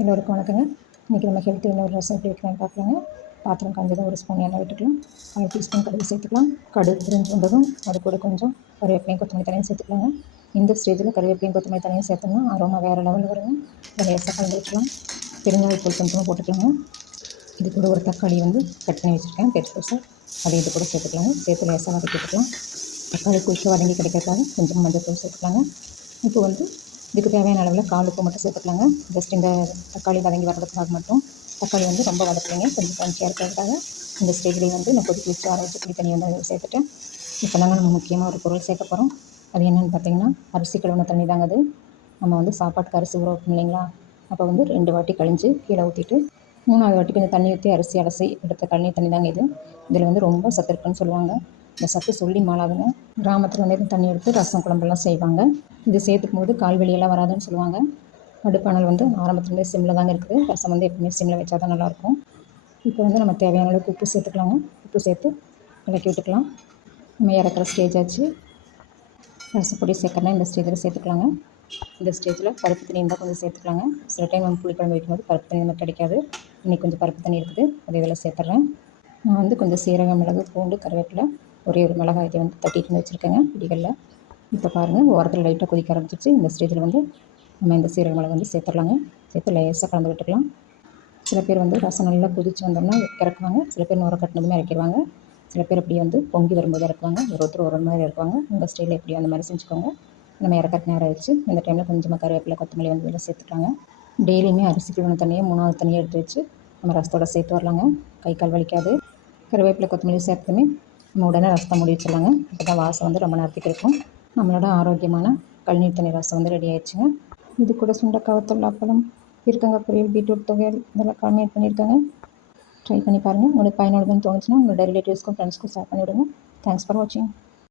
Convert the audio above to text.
எல்லோருக்கும் வணக்கங்க. இன்றைக்கி நம்ம ஹெல்த்து இன்னொரு ரசம் எப்படி வைக்கலாம்னு பார்க்கலாங்க. பாத்திரம் காஞ்சதும் ஒரு ஸ்பூன் எண்ணெய் விட்டுக்கலாம். 1 டீஸ்பூன் கடுகு சேர்த்துக்கலாம். கடுகு பிரிஞ்சு வந்ததும் அது கூட கொஞ்சம் கருவேப்பிலையும் கொத்தமல்லி தனியும் சேர்த்துக்கலாங்க. இந்த ஸ்டேஜில் கருவேப்பிலையும் கொத்தமல்லி தனியும் சேர்த்தோம்னா அரோமா வேறு லெவலில் வருங்க. அதை லேசாக கலந்து வச்சுக்கலாம். பெருங்காயத்தூள் கொஞ்சமாக போட்டுக்கலாங்க. இது கூட ஒரு தக்காளி கட் பண்ணி வச்சுருக்கேன் பெருசு. அதை இது கூட சேர்த்துக்கலாங்க. சேர்த்து லேசாக வதக்கி விட்டுக்கலாம். தக்காளி குயிக்காக வதங்கி கிடைக்கிறதுக்காக கொஞ்சம் மஞ்சள் தூள் சேர்த்துக்கலாங்க. இப்போ இதுக்கு தேவையான அளவில் கால் உப்பு மட்டும் சேர்த்துக்கலாங்க. ஜஸ்ட் இந்த தக்காளி வதங்கி வர்றதுக்காக மட்டும். தக்காளி ரொம்ப வதக்கலைங்க, கொஞ்சம் பஞ்சியாக இருக்கிறதுக்காக இந்த ஸ்டேஜ்லேயே நான் கொதிக்க வச்சு ஆற வச்சு புளி தண்ணி சேர்த்துட்டேன். இப்போ நம்ம முக்கியமாக ஒரு பொருள் சேர்க்க போகிறோம். அது என்னென்னு பார்த்தீங்கன்னா, அரிசி கழுவுன தண்ணி தாங்க. அது நம்ம சாப்பாட்டுக்கு அரிசி ஊற வைப்போம் இல்லைங்களா, அப்போ 2 வாட்டி கழிஞ்சு கீழே ஊற்றிட்டு 3வது வாட்டி கொஞ்சம் தண்ணி ஊற்றி அரிசி அலசி எடுத்த தண்ணி தாங்க இது. இதில் ரொம்ப சத்து இருக்குன்னு சொல்லுவாங்க. இந்த சத்து சொல்லி மாளாதுங்க. கிராமத்தில் தண்ணி எடுத்து ரசம் குழம்பெல்லாம் செய்வாங்க. இது சேர்த்துக்கும் போது கால் வலியெல்லாம் வராதுன்னு சொல்லுவாங்க. அடுப்பானல் ஆரம்பத்துலேருந்தே சிம்மில் தாங்க இருக்குது. ரசம் எப்பவுமே சிம்மில் வச்சா தான் நல்லாயிருக்கும். இப்போ நம்ம தேவையான அளவுக்கு உப்பு சேர்த்துக்கலாங்க. உப்பு சேர்த்து இறக்கி விட்டுக்கலாம். நம்ம இறக்குற ஸ்டேஜ் ஆச்சு. ரசப்பொடி சேர்க்கறனா இந்த ஸ்டேஜில் சேர்த்துக்கலாங்க. இந்த ஸ்டேஜில் பருப்பு தண்ணி இருந்தால் கொஞ்சம் சேர்த்துக்கலாங்க. சில டைம் புளிக்குழம்பு வைக்கும்போது பருப்பு தண்ணி நமக்கு கிடைக்காது. இன்றைக்கி கொஞ்சம் பருப்பு தண்ணி இருக்குது, அதை இதில் சேர்த்துட்றேன். நான் கொஞ்சம் சீரகம், மிளகு, பூண்டு, கருவேப்பிலை, ஒரே ஒரு மிளகாயத்தை தட்டிட்டு வச்சுருக்கேங்க பிடிகளில். இப்போ பாருங்கள், ஓரத்தில் லைட்டாக கொதிக்க ஆரம்பிச்சிச்சு. இந்த ஸ்டேஜில் நம்ம இந்த சீரக மிளகு சேர்த்துடலாங்க. சேர்த்து லேசாக கலந்து விட்டுக்கலாம். சில பேர் ரசம் நல்லா கொதிச்சு வந்தோம்னா இறக்குவாங்க. சில பேர் நுர கட்டினதுமே இறக்கிடுவாங்க. சில பேர் அப்படி பொங்கி வரும்போது இறக்குவாங்க. ஒருத்தர் ஒரு மாதிரி இறக்குவாங்க. உங்கள் ஸ்டைலில் எப்படியோ அந்த மாதிரி செஞ்சுக்கோங்க. நம்ம இறக்கறதுக்கு நேரம் ஆயிடுச்சு. இந்த டைமில் கொஞ்சமாக கருவேப்பிலை, கொத்தமல்லி இதில் சேர்த்துக்கலாங்க. டெய்லியுமே அரிசி கழுவின தண்ணியை 3வது தண்ணியை எடுத்து வச்சு நம்ம ரசத்தோட சேர்த்து வரலாங்க. கை கால் வலிக்காது. கருவேப்பிலை, கொத்தமல்லி சேர்த்துமே நம்ம உடனே ரசத்தை மூடி வச்சிடலாங்க. அப்போ தான் வாசம் ரொம்ப நேரத்துக்கு இருக்கும். நம்மளோட ஆரோக்கியமான கழுநீர் தண்ணி ரசம் ரெடி ஆயிடுச்சுங்க. இது கூட சுண்டைக்காய், வத்தல், அப்பளம், பீர்க்கங்காய் பொரியல், பீட்ரூட் துவையல் இதெல்லாம் காம்பினேட் பண்ணியிருக்காங்க. ட்ரை பண்ணி பாருங்கள். உங்களுக்கு பயனுள்ளதுன்னு தோணுச்சுன்னா உங்களோட ரிலேட்டிவ்ஸ்க்கும் ஃப்ரெண்ட்ஸ்க்கும் ஷேர் பண்ணிவிடுங்க. தேங்க்ஸ் ஃபார் வாட்சிங்.